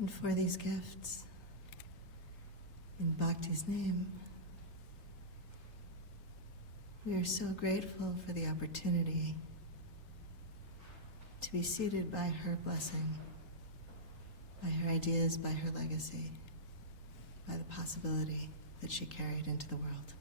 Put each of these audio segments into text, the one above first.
And for these gifts, in Bhakti's name, we are so grateful for the opportunity to be seated by her blessing, by her ideas, by her legacy, by the possibility that she carried into the world.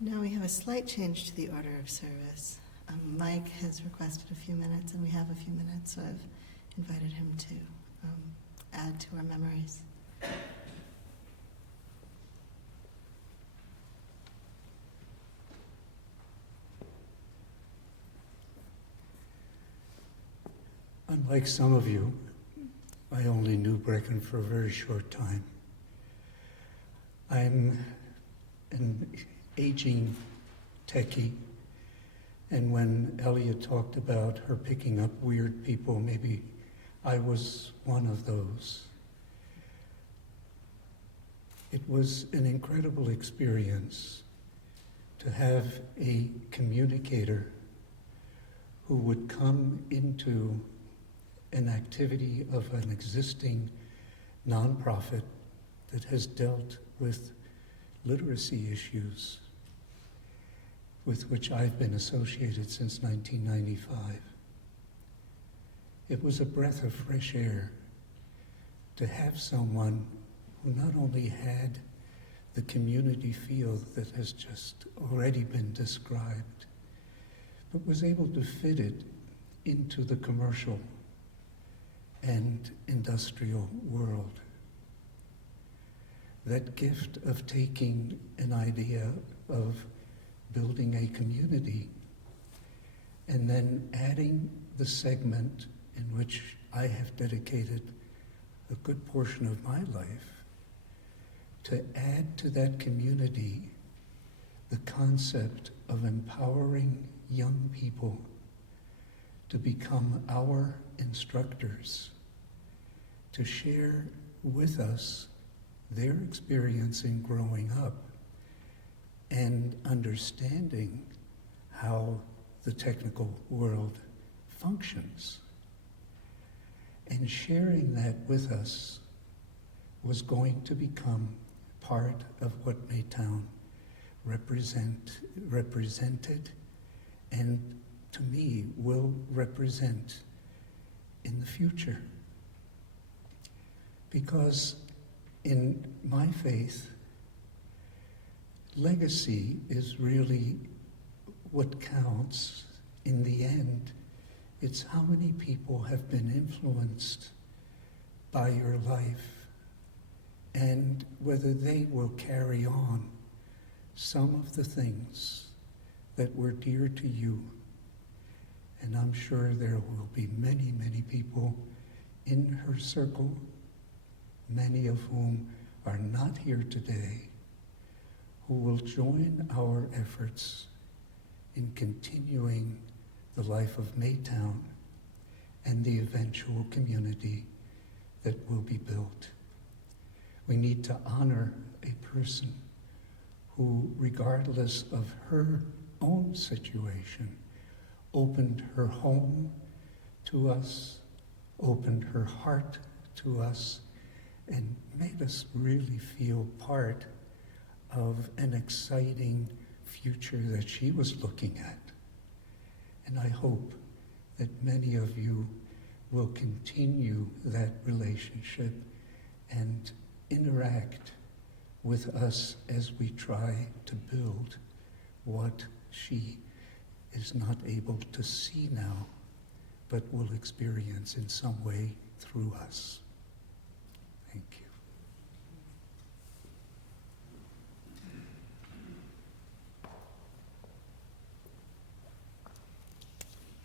Now we have a slight change to the order of service. Mike has requested a few minutes, and we have a few minutes, so I've invited him to add to our memories. Unlike some of you, I only knew Brecken for a very short time. I'm an aging techie, and when Elliot talked about her picking up weird people, maybe I was one of those. It was an incredible experience to have a communicator who would come into an activity of an existing nonprofit that has dealt with literacy issues with which I've been associated since 1995. It was a breath of fresh air to have someone who not only had the community feel that has just already been described, but was able to fit it into the commercial and industrial world. That gift of taking an idea of building a community and then adding the segment in which I have dedicated a good portion of my life to add to that community the concept of empowering young people to become our instructors, to share with us their experience in growing up and understanding how the technical world functions. And sharing that with us was going to become part of what MayTown represented and to me will represent in the future. Because in my faith, legacy is really what counts in the end. It's how many people have been influenced by your life and whether they will carry on some of the things that were dear to you. And I'm sure there will be many, many people in her circle, many of whom are not here today, who will join our efforts in continuing the life of MayTown and the eventual community that will be built. We need to honor a person who, regardless of her own situation, opened her home to us, opened her heart to us, and made us really feel part of an exciting future that she was looking at. And I hope that many of you will continue that relationship and interact with us as we try to build what she is not able to see now, but will experience in some way through us. Thank you.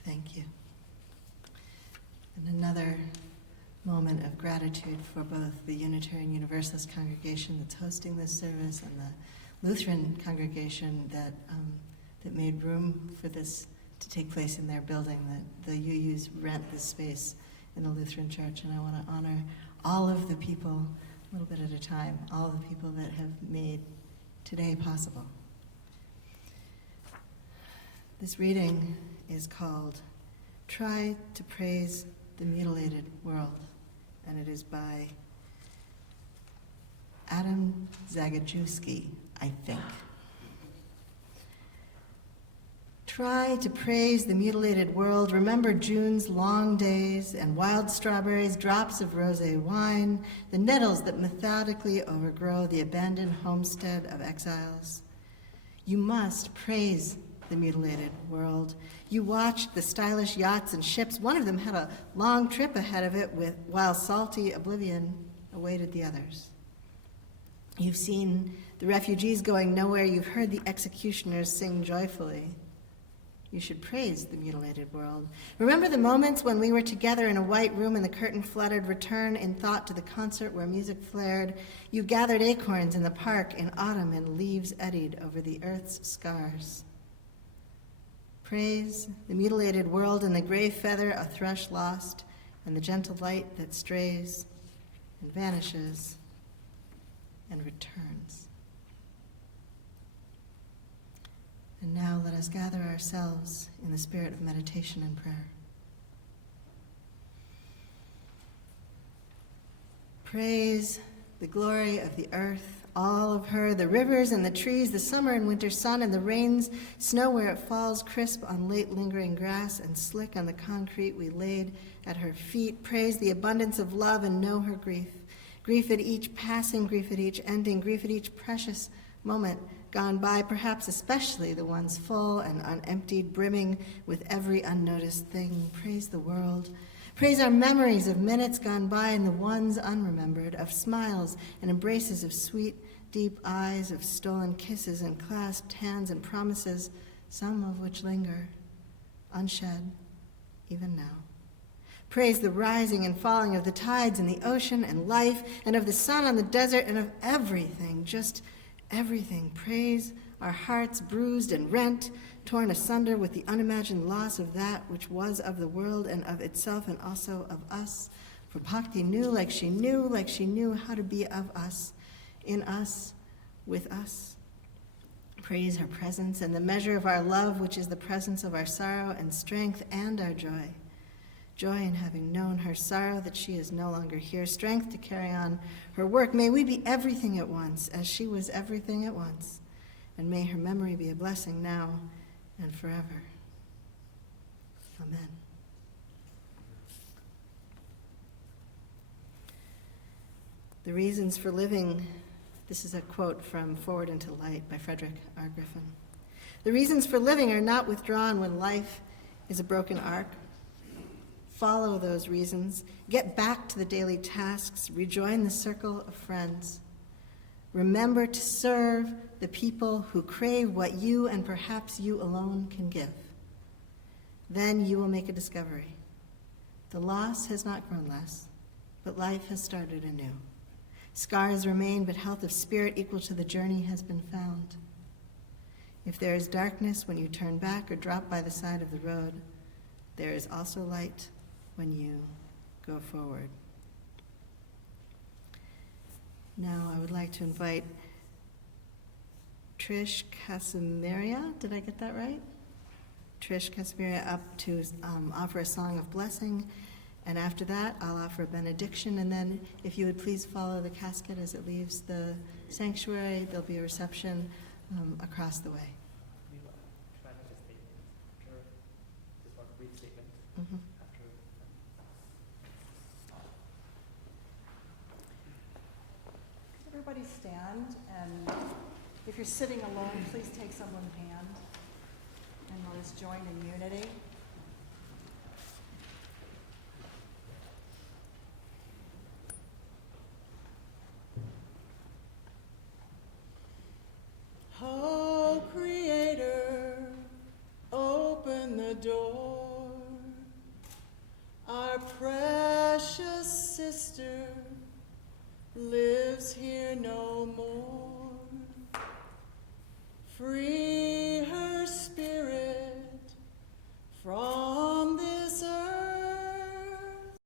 Thank you. And another moment of gratitude for both the Unitarian Universalist congregation that's hosting this service and the Lutheran congregation that made room for this to take place in their building. That the UUs rent this space in the Lutheran church, and I want to honor all of the people, a little bit at a time, all the people that have made today possible. This reading is called Try to Praise the Mutilated World, and it is by Adam Zagajewski, I think. Try to praise the mutilated world. Remember June's long days and wild strawberries, drops of rosé wine, the nettles that methodically overgrow the abandoned homestead of exiles. You must praise the mutilated world. You watched the stylish yachts and ships. One of them had a long trip ahead of it while salty oblivion awaited the others. You've seen the refugees going nowhere. You've heard the executioners sing joyfully. You should praise the mutilated world. Remember the moments when we were together in a white room and the curtain fluttered, return in thought to the concert where music flared. You gathered acorns in the park in autumn and leaves eddied over the earth's scars. Praise the mutilated world and the gray feather a thrush lost and the gentle light that strays and vanishes and returns. And now let us gather ourselves in the spirit of meditation and prayer. Praise the glory of the earth, all of her, the rivers and the trees, the summer and winter sun and the rains, snow where it falls, crisp on late lingering grass and slick on the concrete we laid at her feet. Praise the abundance of love and know her grief. Grief at each passing, grief at each ending, grief at each precious moment gone by, perhaps especially the ones full and unemptied, brimming with every unnoticed thing. Praise the world. Praise our memories of minutes gone by and the ones unremembered, of smiles and embraces of sweet, deep eyes, of stolen kisses and clasped hands and promises, some of which linger, unshed, even now. Praise the rising and falling of the tides in the ocean and life, and of the sun on the desert, and of everything, just everything. Praise our hearts bruised and rent, torn asunder with the unimagined loss of that which was of the world and of itself and also of us. For Bhakti knew like she knew how to be of us, in us, with us. Praise her presence and the measure of our love, which is the presence of our sorrow and strength and our joy. Joy in having known her, sorrow that she is no longer here, strength to carry on her work. May we be everything at once, as she was everything at once, and may her memory be a blessing now and forever. Amen. The reasons for living, this is a quote from Forward into Light by Frederick R. Griffin. The reasons for living are not withdrawn when life is a broken arc. Follow those reasons. Get back to the daily tasks. Rejoin the circle of friends. Remember to serve the people who crave what you and perhaps you alone can give. Then you will make a discovery. The loss has not grown less, but life has started anew. Scars remain, but health of spirit equal to the journey has been found. If there is darkness when you turn back or drop by the side of the road, there is also light when you go forward. Now I would like to invite Trish Casimiria, did I get that right? Trish Casimiria up to offer a song of blessing, and after that I'll offer a benediction, and then if you would please follow the casket as it leaves the sanctuary, there'll be a reception across the way. Can I make a statement after just one brief statement Mm-hmm. after? Could everybody stand, and if you're sitting alone, please take someone's hand and let us join in unity. Oh, Creator, open the door. Our precious sister lives here no more. Free